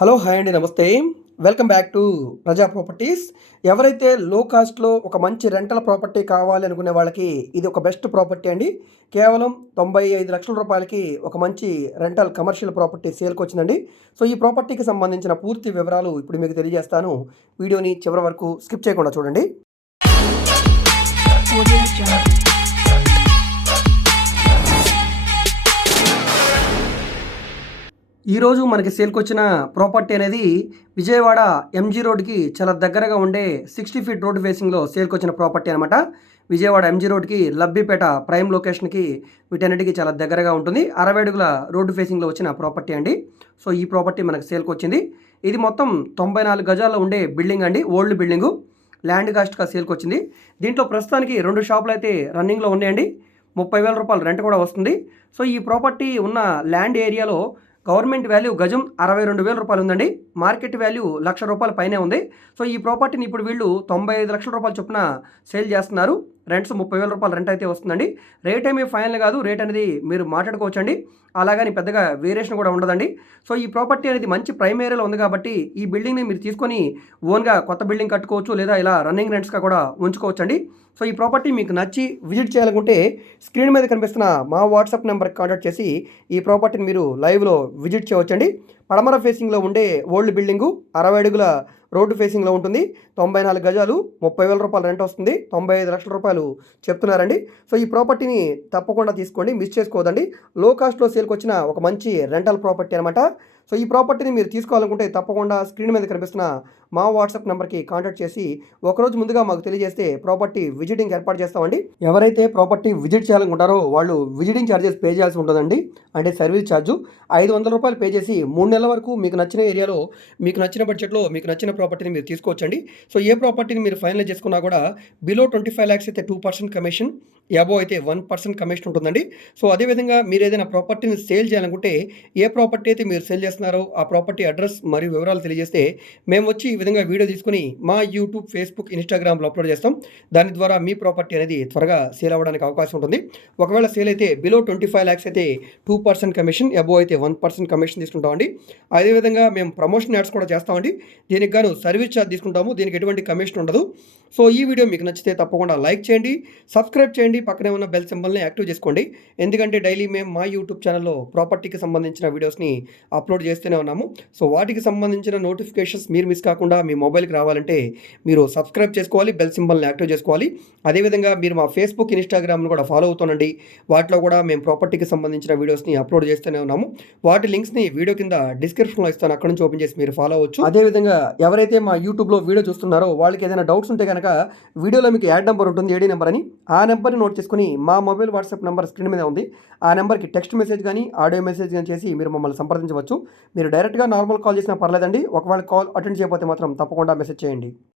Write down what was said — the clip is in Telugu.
హలో హాయ్ అండి నమస్తే. Welcome back to Praja properties. ఎవరైతే లో కాస్ట్లో ఒక మంచి రెంటల్ ప్రాపర్టీ కావాలి అనుకునే వాళ్ళకి ఇది ఒక బెస్ట్ ప్రాపర్టీ అండి. కేవలం తొంభై ఐదు లక్షల రూపాయలకి ఒక మంచి రెంటల్ కమర్షియల్ ప్రాపర్టీ సేల్కి వచ్చిందండి. సో ఈ ప్రాపర్టీకి సంబంధించిన పూర్తి వివరాలు ఇప్పుడు మీకు తెలియజేస్తాను. వీడియోని చివరి వరకు స్కిప్ చేయకుండా చూడండి. ఈరోజు మనకి సేల్కి వచ్చిన ప్రాపర్టీ అనేది విజయవాడ ఎంజీ రోడ్కి చాలా దగ్గరగా ఉండే సిక్స్టీ ఫీట్ రోడ్ ఫేసింగ్లో సేల్కి వచ్చిన ప్రాపర్టీ అనమాట విజయవాడ ఎంజీ రోడ్కి లబ్బిపేట ప్రైమ్ లొకేషన్కి వీటన్నిటికీ చాలా దగ్గరగా ఉంటుంది. అరవై అడుగుల రోడ్డు ఫేసింగ్లో వచ్చిన ప్రాపర్టీ అండి. సో ఈ ప్రాపర్టీ మనకు సేల్కి వచ్చింది ఇది మొత్తం తొంభై నాలుగు గజాల్లో ఉండే బిల్డింగ్ అండి. Old building. ల్యాండ్ కాస్ట్గా సేల్కి వచ్చింది దీంట్లో ప్రస్తుతానికి రెండు షాపులు అయితే రన్నింగ్లో ఉన్నాయండి. ముప్పై వేల రూపాయలు రెంట్ కూడా వస్తుంది. సో ఈ ప్రాపర్టీ ఉన్న ల్యాండ్ ఏరియాలో గవర్నమెంట్ వాల్యూ గజం అరవై రెండు వేల రూపాయలు ఉందండి. మార్కెట్ వాల్యూ లక్ష రూపాయల పైనే ఉంది. సో ఈ ప్రాపర్టీని ఇప్పుడు వీళ్ళు తొంభై ఐదు లక్షల రూపాయల చొప్పున సేల్ చేస్తున్నారు. రెంట్స్ ముప్పై వేల రూపాయలు రెంట్ అయితే వస్తుందండి. రేట్ ఏమీ ఫైనల్ కాదు. రేట్ అనేది మీరు మాట్లాడుకోవచ్చండి. అలాగని పెద్దగా వేరియేషన్ కూడా ఉండదండి. సో ఈ ప్రాపర్టీ అనేది మంచి ప్రైమ్ ఏరియాలో ఉంది కాబట్టి ఈ బిల్డింగ్ని మీరు తీసుకొని ఓన్గా కొత్త బిల్డింగ్ కట్టుకోవచ్చు లేదా ఇలా రన్నింగ్ రెంట్స్గా కూడా ఉంచుకోవచ్చండి. సో ఈ ప్రాపర్టీ మీకు నచ్చి విజిట్ చేయాలనుకుంటే స్క్రీన్ మీద కనిపిస్తున్న మా వాట్సాప్ నెంబర్కి కాంటాక్ట్ చేసి ఈ ప్రాపర్టీని మీరు లైవ్లో విజిట్ చేయవచ్చండి. పడమర ఫేసింగ్లో ఉండే ఓల్డ్ బిల్డింగు అరవై అడుగుల రోడ్డు ఫేసింగ్లో ఉంటుంది. తొంభై నాలుగు గజాలు ముప్పై వేల రూపాయలు రెంట్ వస్తుంది. తొంభై ఐదు లక్షల రూపాయలు చెప్తున్నారండి. సో ఈ ప్రాపర్టీని తప్పకుండా తీసుకోండి. మిస్ చేసుకోదండి లో కాస్ట్లో సేల్కి వచ్చిన ఒక మంచి రెంటల్ ప్రాపర్టీ అనమాట సో ఈ ప్రాపర్టీని మీరు తీసుకోవాలనుకుంటే తప్పకుండా స్క్రీన్ మీద కనిపిస్తున్న మా వాట్సాప్ నెంబర్కి కాంటాక్ట్ చేసి ఒకరోజు ముందుగా మాకు తెలియజేస్తే ప్రాపర్టీ విజిటింగ్ ఏర్పాటు చేస్తామండి. ఎవరైతే ప్రాపర్టీ విజిట్ చేయాలనుకుంటారో వాళ్ళు విజిటింగ్ ఛార్జెస్ పే చేయాల్సి ఉంటుందండి. అంటే సర్వీస్ ఛార్జు ఐదు వందల రూపాయలు పే చేసి మూడు నెలల వరకు మీకు నచ్చిన ఏరియాలో మీకు నచ్చిన బడ్జెట్లో మీకు నచ్చిన ప్రాపర్టీని మీరు తీసుకోవచ్చండి. సో ఏ ప్రాపర్టీని మీరు ఫైనల్ చేసుకున్నా కూడా బిలో ట్వంటీ ఫైవ్ ల్యాక్స్ అయితే టూ పర్సెంట్ కమిషన్ యాబో అయితే వన్ పర్సెంట్ కమిషన్ ఉంటుందండి. సో అదేవిధంగా మీరు ఏదైనా ప్రాపర్టీని సేల్ చేయాలనుకుంటే ఏ ప్రాపర్టీ అయితే మీరు సేల్ చేస్తున్నారో ఆ ప్రాపర్టీ అడ్రస్ మరియు వివరాలు తెలియజేస్తే మేము వచ్చి ఈ విధంగా వీడియో తీసుకుని మా యూట్యూబ్ ఫేస్బుక్ ఇన్స్టాగ్రామ్లో అప్లోడ్ చేస్తాం. దాని ద్వారా మీ ప్రాపర్టీ అనేది త్వరగా సేల్ అవ్వడానికి అవకాశం ఉంటుంది. ఒకవేళ సేల్ అయితే బిలో ట్వంటీ ఫైవ్ ల్యాక్స్ అయితే టూ పర్సెంట్ కమిషన్ అబో అయితే వన్ పర్సెంట్ కమిషన్ తీసుకుంటామండి. అదేవిధంగా మేము ప్రమోషన్ యాడ్స్ కూడా చేస్తామండి. దీనికి గాను సర్వీస్ ఛార్జ్ తీసుకుంటాము. దీనికి ఎటువంటి కమిషన్ ఉండదు. సో ఈ వీడియో మీకు నచ్చితే తప్పకుండా లైక్ చేయండి సబ్స్క్రైబ్ చేయండి. పక్కనే ఉన్న బెల్ సింబల్ని యాక్టివ్ చేసుకోండి. ఎందుకంటే డైలీ మేము మా యూట్యూబ్ ఛానల్లో ప్రాపర్టీకి సంబంధించిన వీడియోస్ని అప్లోడ్ చేస్తూనే ఉన్నాము. సో వాటికి సంబంధించిన నోటిఫికేషన్స్ మీరు మిస్ కాకుండా మీ మొబైల్కి రావాలంటే మీరు సబ్స్క్రైబ్ చేసుకోవాలి బెల్ సింబల్ని యాక్టివ్ చేసుకోవాలి. అదేవిధంగా మీరు మా ఫేస్బుక్ ఇన్స్టాగ్రామ్ను కూడా ఫాలో అవుతానండి వాటిలో కూడా మేము ప్రాపర్టీకి సంబంధించిన వీడియోస్ని అప్లోడ్ చేస్తూనే ఉన్నాము. వాటి లింక్స్ని వీడియో కింద డిస్క్రిప్షన్లో ఇస్తాను. అక్కడ నుంచి ఓపెన్ చేసి మీరు ఫాలో అవ్వచ్చు. అదేవిధంగా ఎవరైతే మా యూట్యూబ్లో వీడియో చూస్తున్నారో వాళ్ళకి ఏదైనా డౌట్స్ ఉంటే కనుక వీడియోలో మీకు యాడ్ నెంబర్ ఉంటుంది ఏడీ నెంబర్ అని. ఆ నెంబర్ని నోట్ చేసుకుని మా మొబైల్ వాట్సాప్ నెంబర్ స్క్రీన్ మీద ఉంది. ఆ నెంబర్కి టెక్స్ట్ మెసేజ్ కానీ ఆడియో మెసేజ్ కానీ చేసి మీరు మమ్మల్ని సంప్రదించవచ్చు. మీరు డైరెక్ట్గా నార్మల్ కాల్ చేసినా పర్లేదండి. ఒకవేళ కాల్ అటెండ్ చేయకపోతే మాత్రం తప్పకుండా మెసేజ్ చేయండి.